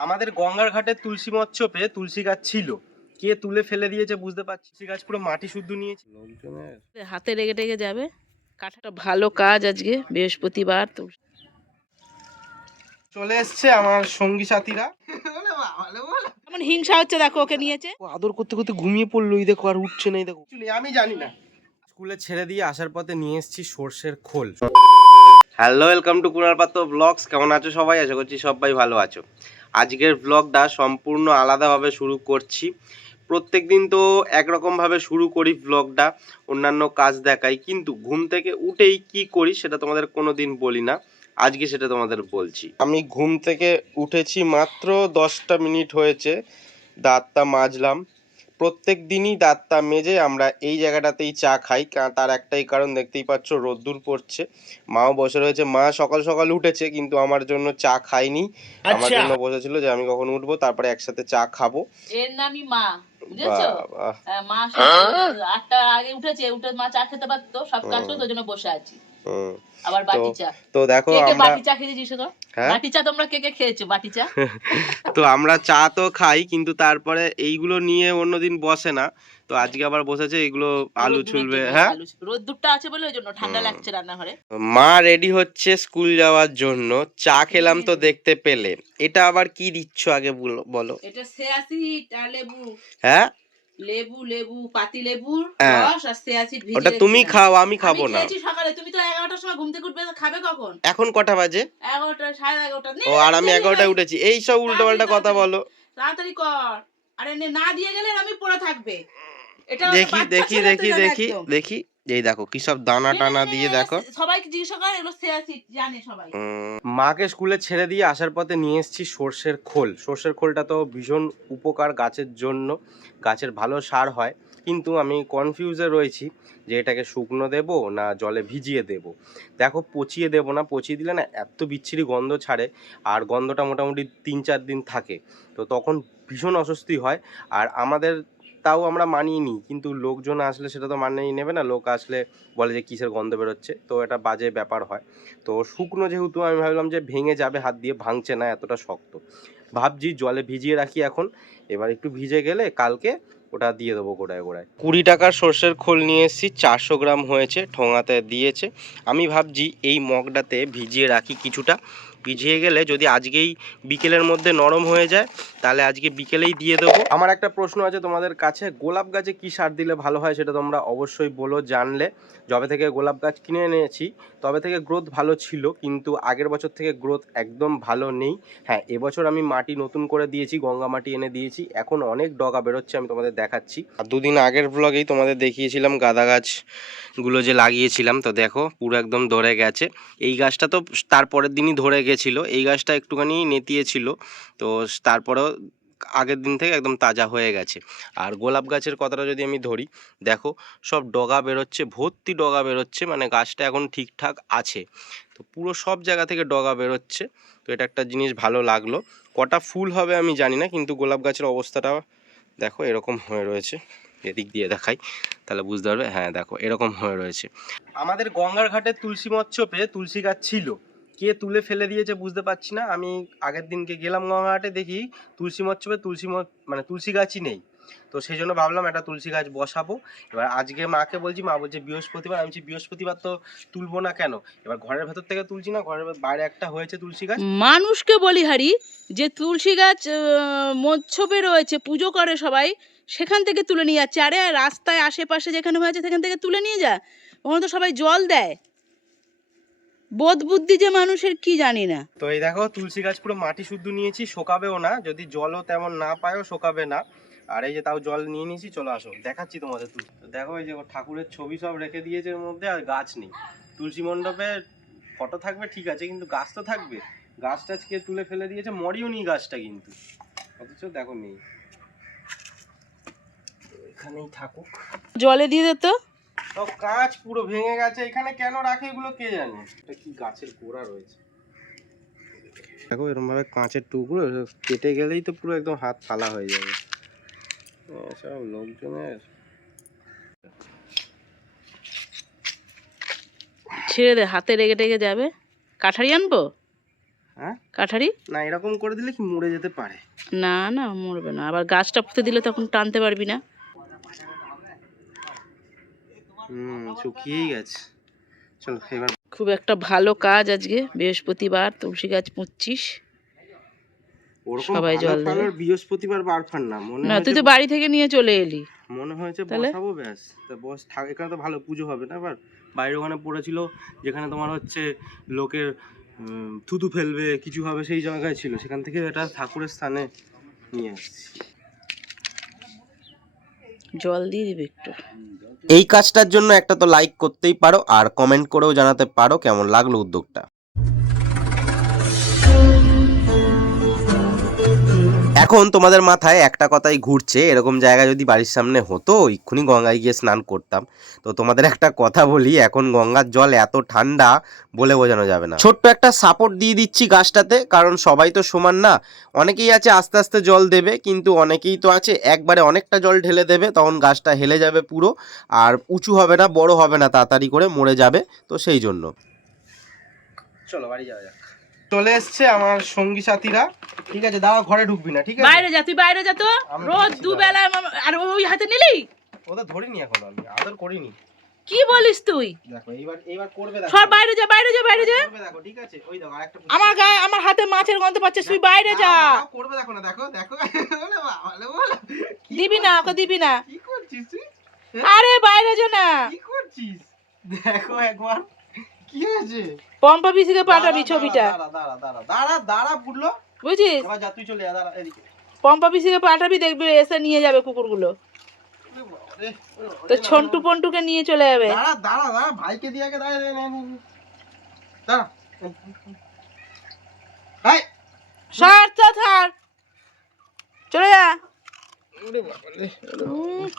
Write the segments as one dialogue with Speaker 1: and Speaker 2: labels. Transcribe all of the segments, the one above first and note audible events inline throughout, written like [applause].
Speaker 1: আমাদের গঙ্গার ঘাটে তুলসী মচ্ছপে তুলসী গাছ ছিল। কে তুলে ফেলে দিয়েছে বুঝতে পারছি তুলসী গাছ পুরো মাটি শুদ্ধ নিয়েছে।
Speaker 2: হাতে লেগে টেগে যাবে। কাঠটা ভালো কাজ আজকে বৃহস্পতিবার তো।
Speaker 1: চলে এসছে আমার সঙ্গী সাথীরা।
Speaker 2: কেমন হিংসা হচ্ছে দেখো ওকে নিয়েছে
Speaker 1: ও আদর করতে করতে ঘুমিয়ে পড়ল এই দেখো আর উঠছে না দেখো। আমি জানি না। স্কুলে ছেড়ে দিয়ে আসার পথে নিয়ে এসেছি সর্ষের খোল। হ্যালো ওয়েলকাম টু কুনার পাত্র ব্লগস কেমন আছো সবাই? আশা করছি সবাই ভালো আছো। আজকের ব্লগটা সম্পূর্ণ আলাদাভাবে শুরু করছি। প্রত্যেক দিন তো একরকমভাবে শুরু করি ব্লগটা অন্যান্য কাজ দেখাই, কিন্তু ঘুম থেকে উঠেই কি করি সেটা তোমাদের কোনো দিন বলি না, আজকে সেটা তোমাদের বলছি। আমি ঘুম থেকে উঠেছি মাত্র দশটা মিনিট হয়েছে, দাঁতটা মাজলাম। প্রত্যেক দিনই দাঁতটা মেজে আমরা এই জায়গাটাতেই চা খাই। তার একটাই কারণ দেখতেই পাচ্ছ রোদ্দুর পড়ছে। মাও বসে রয়েছে। মা সকাল সকাল উঠেছে কিন্তু আমার জন্য চা খায়নি। আমার জন্য বসেছিল যে আমি কখন উঠবো তারপরে একসাথে চা খাব।
Speaker 2: এর নামই মা বুঝেছ। হ্যাঁ, মা সকালে আটটা আগে উঠেছে উঠে মা চা খেতে পারতো সব কাজ করতো ওই জন্য বসে আছি। আবার বাটি চা
Speaker 1: তো দেখো আমরা
Speaker 2: বাটি চা
Speaker 1: হ্যাঁ?
Speaker 2: বাটি চা তোমরা কে কে খেয়েছো? বাটি চা [laughs]
Speaker 1: তো আমরা চা তো খাই কিন্তু তারপরে এইগুলো নিয়ে অন্যদিন বসে না। তো আজকে আবার বসেছে এগুলো আলু ছুলবে হ্যাঁ?
Speaker 2: রোদ্দুরটা আছে বলে ওই জন্য ঠান্ডা লাগছে রান্নাঘরে।
Speaker 1: মা রেডি হচ্ছে স্কুল যাওয়ার জন্য। চা খেলাম তো দেখতে পেলে। এটা আবার কি দিচ্ছ আগে বলো-
Speaker 2: এটা সেয়াসিড আর লেবু
Speaker 1: হ্যাঁ?
Speaker 2: লেবু লেবু পাতি লেবুর
Speaker 1: হ্যাঁ।
Speaker 2: রস আর ভিজিয়ে
Speaker 1: ওটা তুমি খাও আমি খাব
Speaker 2: আমি
Speaker 1: না।
Speaker 2: খেয়েছি সকালে। তুমি তো এগারোটার সময় ঘুম থেকে উঠবে খাবে কখন?
Speaker 1: এখন কটা বাজে?
Speaker 2: এগারোটা সাড়ে এগারোটা। নে,
Speaker 1: ও আর আমি
Speaker 2: দেরি
Speaker 1: এগারোটায়
Speaker 2: হয়।
Speaker 1: উঠেছি। এই সব উল্টো পাল্টা কথা বলো।
Speaker 2: তাড়াতাড়ি কর। আরে না দিয়ে গেলে আমি পড়ে থাকবে। এটা
Speaker 1: দেখি দেখি দেখি দেখি দেখি। এই দেখো কি সব দানা টানা দিয়ে দেখো।
Speaker 2: সবাইকে জিজ্ঞাসা কর এগুলো জানে সবাই।
Speaker 1: মাকে স্কুলে ছেড়ে দিয়ে আসার পথে নিয়ে এসেছি সর্ষের খোল। সর্ষের খোলটা তো ভীষণ উপকার গাছের জন্য। গাছের ভালো সার হয়। কিন্তু আমি কনফিউজে রয়েছি যে এটাকে শুকনো দেব না জলে ভিজিয়ে দেব। দেখো পচিয়ে দেব না পচিয়ে দিলে না এত বিচ্ছিরি গন্ধ ছাড়ে আর গন্ধটা মোটামুটি তিন চার দিন থাকে। তো তখন ভীষণ অস্বস্তি হয়। আর আমাদের তাও আমরা মানিয়ে নিই। কিন্তু লোকজন আসলে সেটা তো মানিয়ে নেবে না। লোক আসলে বলে যে কিসের গন্ধ বেরোচ্ছে। তো এটা বাজে ব্যাপার হয়। তো শুকনো যেহেতু আমি ভাবলাম যে ভেঙে যাবে, হাত দিয়ে ভাঙছে না, এতটা শক্ত। ভাবছি জলে ভিজিয়ে রাখি এখন। এবার একটু ভিজে গেলে কালকে ওটা দিয়ে দেবো গোড়ায় গোড়ায়। কুড়ি টাকার সর্ষের খোল নিয়ে এসেছি, চারশো গ্রাম হয়েছে, ঠোঙাতে দিয়েছে। আমি ভাবছি এই মগটাতে ভিজিয়ে রাখি কিছুটা। ভিজিয়ে গেলে যদি আজকেই বিকেলের মধ্যে নরম হয়ে যায়, তাহলে আজকে বিকেলেই দিয়ে দেবো। আমার একটা প্রশ্ন আছে তোমাদের কাছে, গোলাপ গাছে কি সার দিলে ভালো হয় সেটা তোমরা অবশ্যই বলো, জানলে। যবে থেকে গোলাপ গাছ কিনে এনেছি, তবে থেকে গ্রোথ ভালো ছিল, কিন্তু আগের বছর থেকে গ্রোথ একদম ভালো নেই। হ্যাঁ এবছর আমি মাটি নতুন করে দিয়েছি, গঙ্গা মাটি এনে দিয়েছি, এখন অনেক ডগা বেরোচ্ছে, আমি তোমাদের দেখাচ্ছি। আর দুদিন আগের ব্লগেই তোমাদের দেখিয়েছিলাম গাঁদা গাছগুলো যে লাগিয়েছিলাম, তো দেখো পুরো একদম ধরে গেছে। এই গাছটা তো তারপরের দিনই ধরে গেছিল এই গাছটা একটুখানি নেতিয়েছিল, তো তারপরেও আগের দিন থেকে একদম তাজা হয়ে গেছে। আর গোলাপ গাছের কথাটা যদি আমি ধরি, দেখো, সব ডগা বেরোচ্ছে, ভর্তি ডগা বেরোচ্ছে মানে গাছটা এখন ঠিকঠাক আছে। তো পুরো সব জায়গা থেকে ডগা বেরোচ্ছে, তো এটা একটা জিনিস ভালো লাগল। কটা ফুল হবে আমি জানি না, কিন্তু গোলাপ গাছের অবস্থাটা দেখো এরকম হয়ে রয়েছে। এদিক দিয়ে দেখাই, তাহলে বুঝতে পারবে হ্যাঁ দেখো, এরকম হয়ে রয়েছে। আমাদের গঙ্গার ঘাটে তুলসী মচ্ছপে তুলসী গাছ ছিল। কে তুলে ফেলে দিয়েছে বুঝতে পারছি না। আমি আগের দিনকে গেলাম গঙ্গা ঘাটে দেখি তুলসী মচ্ছপে তুলসী মানে তুলসী গাছই নেই। তো সেই জন্য ভাবলাম একটা তুলসী গাছ বসাবো। এবার আজকে মাকে বলছি, মা বলছে বৃহস্পতিবার, আমি বলছি বৃহস্পতিবার তো তুলবো না কেন? এবার ঘরের ভেতর থেকে তুলছি না, ঘরের বাইরে একটা হয়েছে তুলসী গাছ।
Speaker 2: মানুষকে বলি হারি, যে তুলসী গাছ মচ্ছপে রয়েছে, পুজো করে সবাই, সেখান থেকে তুলে নিয়ে যাচ্ছে। আরে, রাস্তায় আশেপাশে যেখানে হয়েছে, সেখান থেকে তুলে নিয়ে যা। ওখানে তো সবাই জল দেয়। বোধ বুদ্ধি যে মানুষের কি জানি না।
Speaker 1: তো এই দেখো তুলসী গাছ পুরো মাটি শুদ্ধ নিয়েছি শোকাবেও না। যদি জলও তেমন না পায়ও শোকাবে না। আর এই যে তাও জল নিয়ে নিয়েছি চলো আসো দেখাচ্ছি তোমাদের তুল তো দেখো এই যে ঠাকুরের ছবি সব রেখে দিয়েছে এর মধ্যে আর গাছ নেই। তুলসী মণ্ডপে ফটো থাকবে ঠিক আছে কিন্তু গাছ তো থাকবে। গাছ টাছকে তুলে ফেলে দিয়েছে মরিও নি গাছটা কিন্তু। অথচ দেখো নেই। এখানেই থাকুক।
Speaker 2: জলে দিয়ে দে তো।
Speaker 1: সব কাঁচ পুরো ভেঙে গেছে। এখানে কেন রাখে এগুলো কে জানে? এটা কি গাছের গোড়া রয়েছে? দেখো এরকম ভাবে কাঁচের টুকরো কেটে গেলেই তো পুরো একদম হাত ফালা হয়ে যাবে। সব লোকজনের।
Speaker 2: ছেড়ে দে হাতে লেগে টেগে যাবে। কাঠারি আনব?
Speaker 1: হ্যাঁ?
Speaker 2: কাঠারি?
Speaker 1: না এরকম করে দিলে কি মরে যেতে পারে?
Speaker 2: না না মরবে না। আবার গাছটা পুঁতে দিলে তখন টানতে পারবি না।
Speaker 1: হুম শুকিয়েই গেছে। চলো এবার
Speaker 2: খুব একটা ভালো কাজ আজকে বৃহস্পতিবার তুলসী গাছ পুঁতছিস। সবাই জল দেবে।
Speaker 1: বৃহস্পতিবার বার ফার না মনে
Speaker 2: না তুই তো বাড়ি থেকে নিয়ে চলে এলি।
Speaker 1: মনে হয়েছে? বসাবো ব্যাস। তা বস থাক এখানে তো ভালো পুজো হবে না এবার? বাইরে ওখানে পড়েছিল যেখানে তোমার হচ্ছে লোকের থুতু ফেলবে কিছু হবে সেই জায়গায় ছিল। সেখান থেকে এটা ঠাকুরের স্থানে নিয়ে আসছি।
Speaker 2: জল দিয়ে দিবি একটু।
Speaker 1: এই কাজটার জন্য একটা তো লাইক করতেই পারো আর কমেন্ট করেও জানাতে পারো কেমন লাগল উদ্যোগটা। এখন তোমাদের মাথায় একটা কথাই ঘুরছে এরকম জায়গা যদি বাড়ির সামনে হতো এক্ষুনি গঙ্গায় গিয়ে স্নান করতাম। তো তোমাদের একটা কথা বলি এখন গঙ্গার জল এত ঠান্ডা বলে বোঝানো যাবে না। ছোট্ট একটা সাপোর্ট দিয়ে দিচ্ছি গাছটাতে কারণ সবাই তো সমান না। অনেকেই আছে আস্তে আস্তে জল দেবে কিন্তু অনেকেই তো আছে একবারে অনেকটা জল ঢেলে দেবে তখন গাছটা হেলে যাবে পুরো আর উঁচু হবে না বড় হবে না তাড়াতাড়ি করে মরে যাবে তো সেই জন্য। চলো বাড়ি যাওয়া যাক। চলে এসছে আমার সঙ্গী সাথীরা। ঠিক আছে দাঁড়া ঘরে ঢুকবি না ঠিক আছে?
Speaker 2: বাইরে যা তুই বাইরে যা তো। রোজ দুবেলা আর ওই হাতে নিলি?
Speaker 1: ওদের ধরিনি এখন আমি আদর করিনি।
Speaker 2: কি বলিস তুই?
Speaker 1: দেখো এইবার এইবার করবে দেখো।
Speaker 2: সর বাইরে যা বাইরে যা বাইরে যা।
Speaker 1: করবে দেখো ঠিক আছে? ওই দেখো আরেকটা
Speaker 2: আমার গায়ে আমার হাতে মাছের গন্ধ পাচ্ছে তুই বাইরে যা।
Speaker 1: করবে দেখো না দেখো দেখো। ওলে বাবা,
Speaker 2: দিবি না ওকে দিবি না।
Speaker 1: কি করছিস তুই?
Speaker 2: আরে বাইরে যা না।
Speaker 1: কি করছিস? দেখো একবার। কি হয়েছে?
Speaker 2: পম্পা পিসিকে পাঠাবি ছবিটা।
Speaker 1: দাঁড়া দাঁড়া দাঁড়া দাঁড়া পুড়লো
Speaker 2: বুঝিস?
Speaker 1: এবার যা তুই চলে যা দাঁড়া এদিকে।
Speaker 2: পম্পা পিসিকে পাঠাবি দেখবি এসে নিয়ে যাবে কুকুরগুলো। তো ছন্টু পন্টুকে নিয়ে চলে যাবে।
Speaker 1: দাঁড়া দাঁড়া দাঁড়া ভাইকে দিয়ে আগে দাঁড়া হাই
Speaker 2: সর তো চলে যা।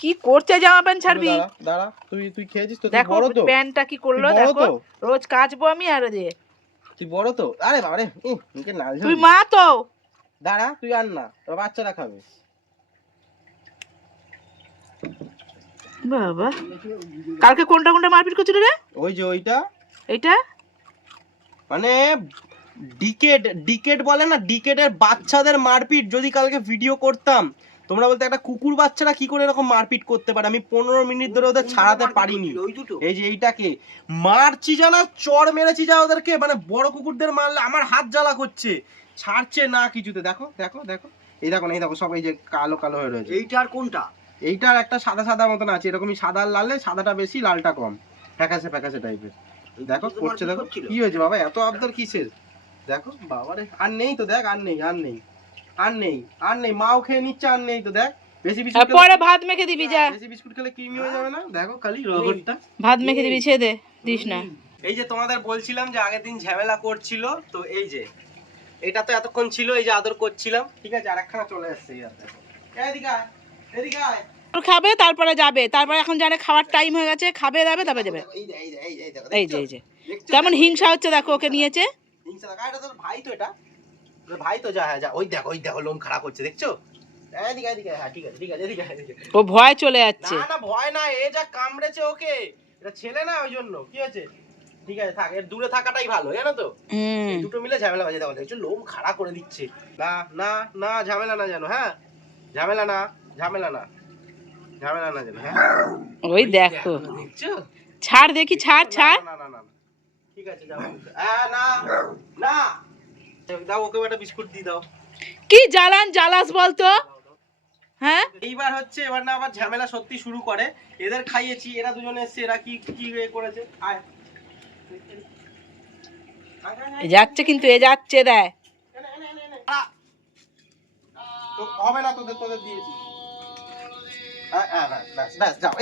Speaker 2: কি করছে জামা প্যান্ট ছাড়বি?
Speaker 1: দাঁড়া তুই তুই খেয়েছিস তো?
Speaker 2: দেখো
Speaker 1: তো?
Speaker 2: প্যান্টটা কি করল দেখো। রোজ কাচবো আমি আর যে
Speaker 1: তুই বড় তো? আরে মুখে নাল
Speaker 2: তুই মা তো?
Speaker 1: দাঁড়া তুই না তোর বাচ্চারা খাবে।
Speaker 2: বাবা কালকে কোনটা কোনটা মারপিট করছিল রে?
Speaker 1: ওই যে ওইটা।
Speaker 2: এইটা?
Speaker 1: মানে ডিকেট ডিকেট বলে না ডিকেটের বাচ্চাদের মারপিট যদি কালকে ভিডিও করতাম তোমরা বলতে একটা কুকুর বাচ্চারা কি করে এরকম মারপিট করতে পারে? আমি পনেরো মিনিট ধরে ওদের ছাড়াতে পারিনি। এই যে এইটাকে। মারছি জানা চর মেরেছি যা ওদেরকে। মানে বড় কুকুরদের মারলে আমার হাত জ্বালা করছে। ছাড়ছে না কিছুতে। দেখো দেখো দেখো। এই দেখো না, এই দেখো সব এই যে কালো কালো হয়ে রয়েছে।
Speaker 3: এইটার কোনটা?
Speaker 1: এইটার একটা সাদা সাদা মতন আছে। এরকমই সাদা আর লালে সাদাটা বেশি লালটা কম। ফ্যাকাশে ফ্যাকাশে টাইপের দেখো করছে দেখো। কি হয়েছে বাবা? এত আবদার কিসের? দেখো বাবারে আর নেই তো দেখ আর নেই আর নেই। আর নেই আর নেই মাও খেয়ে নিচ্ছে আর নেই তো দেখ। বেশি বিস্কুট
Speaker 2: পরে ভাত মেখে দিবি যা।
Speaker 1: বেশি বিস্কুট খেলে কৃমি হয়ে যাবে না? দেখো খালি
Speaker 2: ভাত মেখে দিবি ছেড়ে দে দিস না।
Speaker 1: এই যে তোমাদের বলছিলাম যে আগের দিন ঝামেলা করছিল তো এই যে এটা তো এতক্ষণ ছিল এই যে আদর করছিলাম। ঠিক আছে আরেকখানা চলে আসছে এদিকে এদিকে
Speaker 2: খাবে তারপরে যাবে। তারপরে এখন জানে খাওয়ার টাইম হয়ে গেছে খাবে যাবে তারপরে যাবে
Speaker 1: এই যে, এই যে?
Speaker 2: কেমন হিংসা হচ্ছে দেখো ওকে নিয়েছে।
Speaker 1: হিংসা এটা তোর ভাই তো এটা। ভাই তো যা হ্যাঁ যা। ওই দেখো ওই দেখো লোম খারাপ করছে দেখছ? এদিকে এদিকে হ্যাঁ ঠিক আছে ঠিক আছে এদিকে এদিকে
Speaker 2: ও ভয় চলে যাচ্ছে।
Speaker 1: না না ভয় না এ যা কামড়েছে ওকে। এটা ছেলে না ওই জন্য কি হয়েছে? ঠিক আছে থাক এর দূরে থাকাটাই ভালো জানো তো? দুটো মিলে ঝামেলা বাজে দেওয়া দেখছ লোম খাড়া করে দিচ্ছে। না না না ঝামেলা না জানো হ্যাঁ? ঝামেলা না ঝামেলা না ঝামেলা না জানো হ্যাঁ?
Speaker 2: ওই দেখো।
Speaker 1: দেখছ?
Speaker 2: ছাড় দেখি ছাড় ছাড়।
Speaker 1: না না না না। ঠিক আছে যাও। না না। দাও ওকে একটা বিস্কুট দিয়ে দাও।
Speaker 2: কি জ্বালান জ্বালাস বলতো? হ্যাঁ?
Speaker 1: এইবার হচ্ছে এবার না আবার ঝামেলা সত্যি শুরু করে। এদের খাইয়েছি এরা দুজনে এসছে এরা কি কি করেছে? আয়।
Speaker 2: যাচ্ছে কিন্তু এ যাচ্ছে দেয়
Speaker 1: হবে না তোদের তোদের দিয়েছি।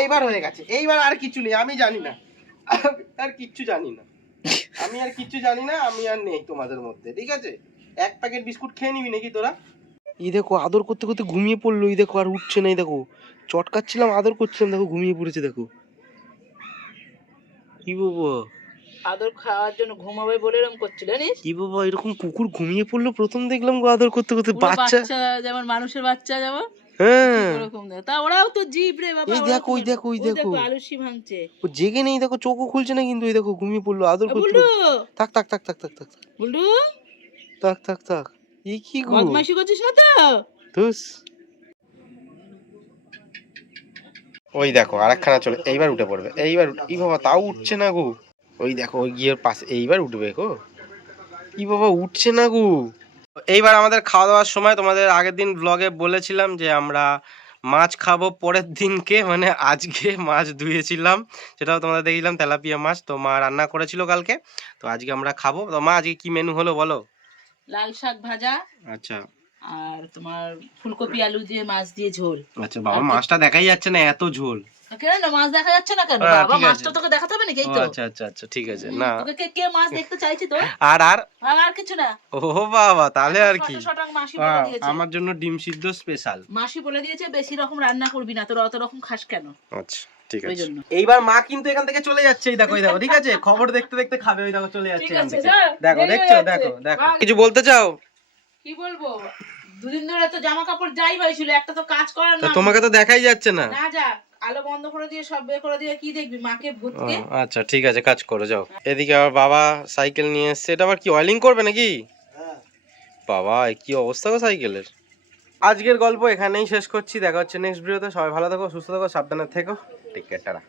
Speaker 1: এইবার হয়ে গেছে। এইবার আর কিছু নেই আমি জানি না। আর কিচ্ছু জানি না। আমি আর কিচ্ছু জানি না আমি আর নেই তোমাদের মধ্যে ঠিক আছে? এক প্যাকেট বিস্কুট খেয়ে নিবি নাকি তোরা? এই দেখো আদর করতে করতে ঘুমিয়ে পড়ল এই দেখো আর উঠছে না এই দেখো। চটকাচ্ছিলাম আদর করছিলাম দেখো ঘুমিয়ে পড়েছে দেখো। কি বাবা
Speaker 2: আদর খাওয়ার জন্য ঘুমাবে বলে এরকম করছিল জানিস?
Speaker 1: কি বাবা এরকম কুকুর ঘুমিয়ে পড়ল প্রথম দেখলাম গো আদর করতে করতে বাচ্চা
Speaker 2: বাচ্চা যেমন মানুষের বাচ্চা যেমন।
Speaker 1: হ্যাঁ।
Speaker 2: ওরকম দেয়। তা ওরাও তো জীব রে বাবা
Speaker 1: এই দেখো, ওই দেখো, ওই দেখো।
Speaker 2: আলুসি ভাঙছে।
Speaker 1: ও জেগে নেই দেখো চোখও খুলছে না কিন্তু এই দেখো ঘুমিয়ে পড়ল আদর
Speaker 2: এ
Speaker 1: থাক থাক থাক থাক থাক থাক থাক। থাক থাক থাক। ই কি গো?
Speaker 2: বদমাইশি করছিস না তো?
Speaker 1: ধুস। ওই দেখো আরেকখানা চলে এইবার উঠে পড়বে। এইবার ই বাবা তাও উঠছে না গো। ওই দেখো ওই গিয়ে পাশে এইবার উঠবে গো। ই বাবা উঠছে না গো। এইবার আমাদের খাওয়া দাওয়ার সময় তোমাদের আগের দিন ব্লগে বলেছিলাম যে আমরা মাছ খাব পরের দিনকে মানে আজকে মাছ ধুয়েছিলাম। সেটাও তোমাদের দেখছিলাম তেলাপিয়া মাছ। তো মা রান্না করেছিল কালকে তো আজকে আমরা খাব। তো মা আজকে কি মেনু হলো বলো?
Speaker 2: লাল শাক ভাজা
Speaker 1: আচ্ছা।
Speaker 2: আর তোমার ফুলকপি আলু দিয়ে মাছ দিয়ে ঝোল।
Speaker 1: আচ্ছা বাবা মাছটা দেখাই যাচ্ছে না এত ঝোল।
Speaker 2: কেন মাছ দেখা যাচ্ছে না কেন?
Speaker 1: হ্যাঁ,
Speaker 2: বাবা মাছটা তোকে দেখাতে হবে নাকি? এই তো।
Speaker 1: আচ্ছা আচ্ছা আচ্ছা ঠিক আছে না।
Speaker 2: তোকে কে কে মাছ দেখতে চাইছে তো
Speaker 1: আর আর?
Speaker 2: আর কিছু না।
Speaker 1: ও বাবা তাহলে আর কি। আমার জন্য ডিম সিদ্ধ স্পেশাল
Speaker 2: মাসি বলে দিয়েছে বেশি রকম রান্না করবি না তোর অত রকম খাস কেন?
Speaker 1: আচ্ছা ঠিক আছে। এইবার মা কিন্তু এখান থেকে চলে যাচ্ছে এই দেখো এই দেখো ঠিক আছে? [laughs] খবর দেখতে দেখতে খাবে ওই দেখো চলে যাচ্ছে এখান থেকে। দেখো দেখছ? দেখো দেখো। কিছু বলতে চাও?
Speaker 2: কি বলব? দুদিন ধরে তো জামা কাপড় যাই হয়েছিল একটা তো কাজ করার না
Speaker 1: তোমাকে তো দেখাই যাচ্ছে না।
Speaker 2: না যা। আলো বন্ধ করে দিয়ে সব বের করে দিয়ে কি দেখবি? মাকে
Speaker 1: ও,
Speaker 2: ভূতকে
Speaker 1: আচ্ছা ঠিক আছে কাজ করো যাও। এদিকে আবার বাবা সাইকেল নিয়ে এসেছে। এটা আবার কি অয়েলিং করবে নাকি? বাবা এ কি অবস্থা গো সাইকেলের? আজকের গল্প এখানেই শেষ করছি দেখা হচ্ছে নেক্সট ভিডিওতে সবাই ভালো থাকো সুস্থ থাকো সাবধানে থেকো। Take care tata.